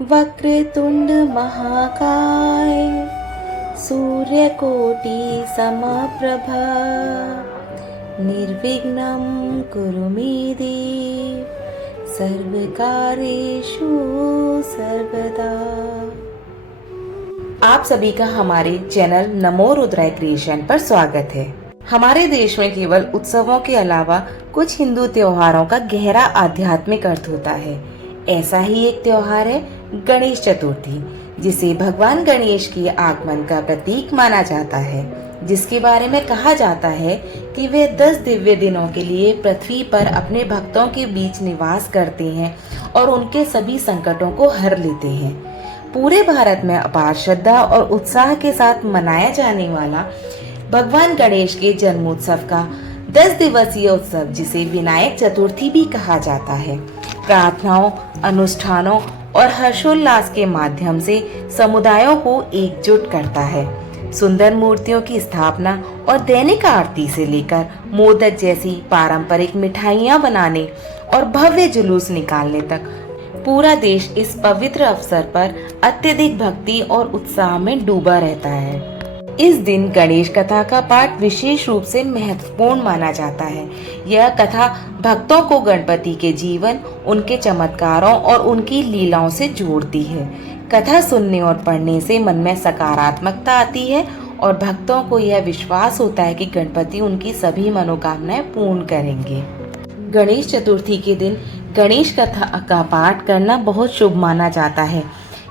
वक्रतुंड महाकाय सूर्यकोटि समप्रभा निर्विघ्नं कुरु मे देव सर्वकार्येषु सर्वदा। आप सभी का हमारे चैनल नमो रुद्राय क्रिएशन पर स्वागत है। हमारे देश में केवल उत्सवों के अलावा कुछ हिंदू त्योहारों का गहरा आध्यात्मिक अर्थ होता है। ऐसा ही एक त्योहार है गणेश चतुर्थी, जिसे भगवान गणेश के आगमन का प्रतीक माना जाता है, जिसके बारे में कहा जाता है कि वे 10 दिव्य दिनों के लिए पृथ्वी पर अपने भक्तों के बीच निवास करते हैं और उनके सभी संकटों को हर लेते हैं। पूरे भारत में अपार श्रद्धा और उत्साह के साथ मनाया जाने वाला भगवान गणेश के जन्मोत्सव का 10 दिवसीय उत्सव, जिसे विनायक चतुर्थी भी कहा जाता है, प्रार्थनाओं, अनुष्ठानों और हर्षोल्लास के माध्यम से समुदायों को एकजुट करता है। सुंदर मूर्तियों की स्थापना और दैनिक आरती से लेकर मोदक जैसी पारंपरिक मिठाइयाँ बनाने और भव्य जुलूस निकालने तक पूरा देश इस पवित्र अवसर पर अत्यधिक भक्ति और उत्साह में डूबा रहता है। इस दिन गणेश कथा का पाठ विशेष रूप से महत्वपूर्ण माना जाता है। यह कथा भक्तों को गणपति के जीवन, उनके चमत्कारों और उनकी लीलाओं से जोड़ती है। कथा सुनने और पढ़ने से मन में सकारात्मकता आती है और भक्तों को यह विश्वास होता है कि गणपति उनकी सभी मनोकामनाएं पूर्ण करेंगे। गणेश चतुर्थी के दिन गणेश कथा का पाठ करना बहुत शुभ माना जाता है।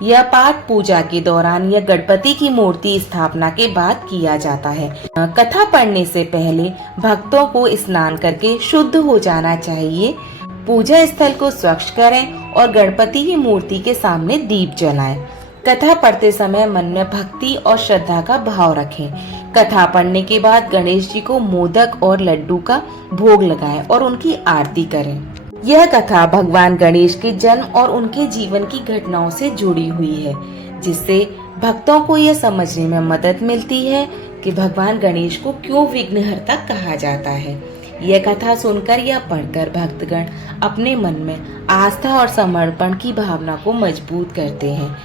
यह पाठ पूजा के दौरान या गणपति की मूर्ति स्थापना के बाद किया जाता है। कथा पढ़ने से पहले भक्तों को स्नान करके शुद्ध हो जाना चाहिए। पूजा स्थल को स्वच्छ करें और गणपति की मूर्ति के सामने दीप जलाएं। कथा पढ़ते समय मन में भक्ति और श्रद्धा का भाव रखें। कथा पढ़ने के बाद गणेश जी को मोदक और लड्डू का भोग लगाएं और उनकी आरती करें। यह कथा भगवान गणेश के जन्म और उनके जीवन की घटनाओं से जुड़ी हुई है, जिससे भक्तों को यह समझने में मदद मिलती है कि भगवान गणेश को क्यों विघ्नहर्ता कहा जाता है। यह कथा सुनकर या पढ़कर भक्तगण अपने मन में आस्था और समर्पण की भावना को मजबूत करते हैं।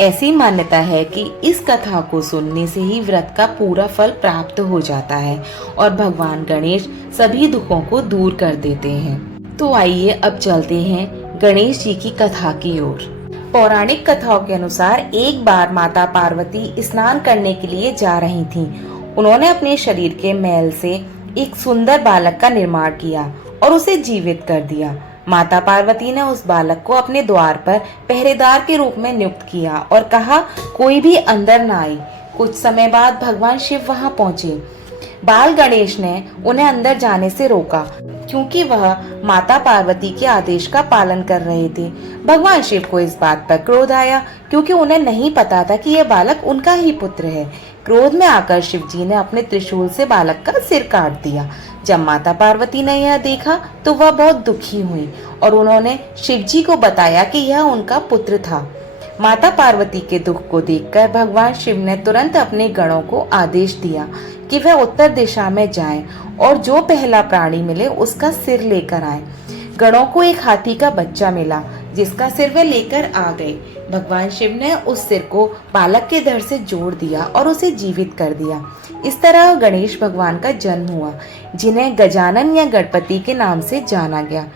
ऐसी मान्यता है कि इस कथा को सुनने से ही व्रत का पूरा फल प्राप्त हो जाता है और भगवान गणेश सभी दुखों को दूर कर देते हैं। तो आइए अब चलते हैं गणेश जी की कथा की ओर। पौराणिक कथाओं के अनुसार एक बार माता पार्वती स्नान करने के लिए जा रही थीं। उन्होंने अपने शरीर के मैल से एक सुंदर बालक का निर्माण किया और उसे जीवित कर दिया। माता पार्वती ने उस बालक को अपने द्वार पर पहरेदार के रूप में नियुक्त किया और कहा, कोई भी अंदर न आए। कुछ समय बाद भगवान शिव वहां पहुंचे। बाल गणेश ने उन्हें अंदर जाने से रोका, क्योंकि वह माता पार्वती के आदेश का पालन कर रहे थे। भगवान शिव को इस बात पर क्रोध आया, क्योंकि उन्हें नहीं पता था कि यह बालक उनका ही पुत्र है। क्रोध में आकर शिव जी ने अपने त्रिशूल से बालक का सिर काट दिया। जब माता पार्वती ने यह देखा तो वह बहुत दुखी हुई और उन्होंने शिव जी को बताया कि यह उनका पुत्र था। माता पार्वती के दुख को देखकर भगवान शिव ने तुरंत अपने गणों को आदेश दिया कि वह उत्तर दिशा में जाएं और जो पहला प्राणी मिले उसका सिर लेकर आए। गणों को एक हाथी का बच्चा मिला, जिसका सिर वे लेकर आ गए। भगवान शिव ने उस सिर को बालक के धड़ से जोड़ दिया और उसे जीवित कर दिया। इस तरह गणेश भगवान का जन्म हुआ, जिन्हें गजानन या गणपति के नाम से जाना गया।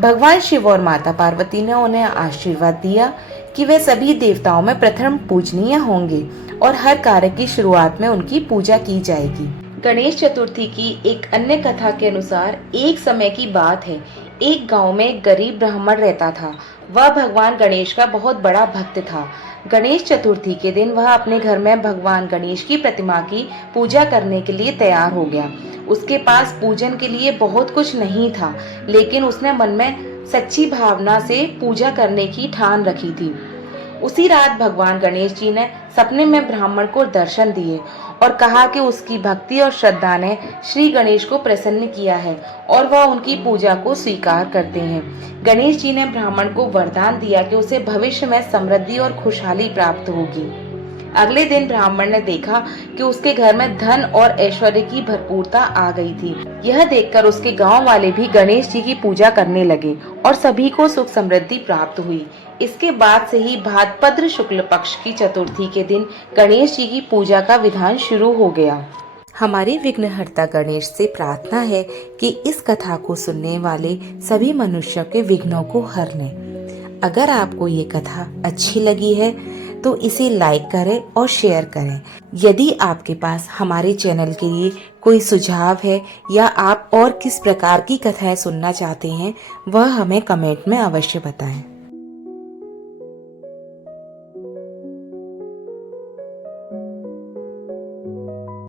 भगवान शिव और माता पार्वती ने उन्हें आशीर्वाद दिया कि वे सभी देवताओं में प्रथम पूजनीय होंगे और हर कार्य की शुरुआत में उनकी पूजा की जाएगी। गणेश चतुर्थी की एक अन्य कथा के अनुसार एक समय की बात है, एक गांव में एक गरीब ब्राह्मण रहता था। वह भगवान गणेश का बहुत बड़ा भक्त था। गणेश चतुर्थी के दिन वह अपने घर में भगवान गणेश की प्रतिमा की पूजा करने के लिए तैयार हो गया। उसके पास पूजन के लिए बहुत कुछ नहीं था, लेकिन उसने मन में सच्ची भावना से पूजा करने की ठान रखी थी। उसी रात भगवान गणेश जी ने सपने में ब्राह्मण को दर्शन दिए और कहा कि उसकी भक्ति और श्रद्धा ने श्री गणेश को प्रसन्न किया है और वह उनकी पूजा को स्वीकार करते हैं। गणेश जी ने ब्राह्मण को वरदान दिया कि उसे भविष्य में समृद्धि और खुशहाली प्राप्त होगी। अगले दिन ब्राह्मण ने देखा कि उसके घर में धन और ऐश्वर्य की भरपूरता आ गई थी। यह देखकर उसके गांव वाले भी गणेश जी की पूजा करने लगे और सभी को सुख समृद्धि प्राप्त हुई। इसके बाद से ही भाद्रपद शुक्ल पक्ष की चतुर्थी के दिन गणेश जी की पूजा का विधान शुरू हो गया। हमारे विघ्नहर्ता गणेश से प्रार्थना है कि इस कथा को सुनने वाले सभी मनुष्यों के विघ्नों को हर लें। अगर आपको ये कथा अच्छी लगी है तो इसे लाइक करें और शेयर करें। यदि आपके पास हमारे चैनल के लिए कोई सुझाव है या आप और किस प्रकार की कथाएं सुनना चाहते हैं, वह हमें कमेंट में अवश्य बताएं।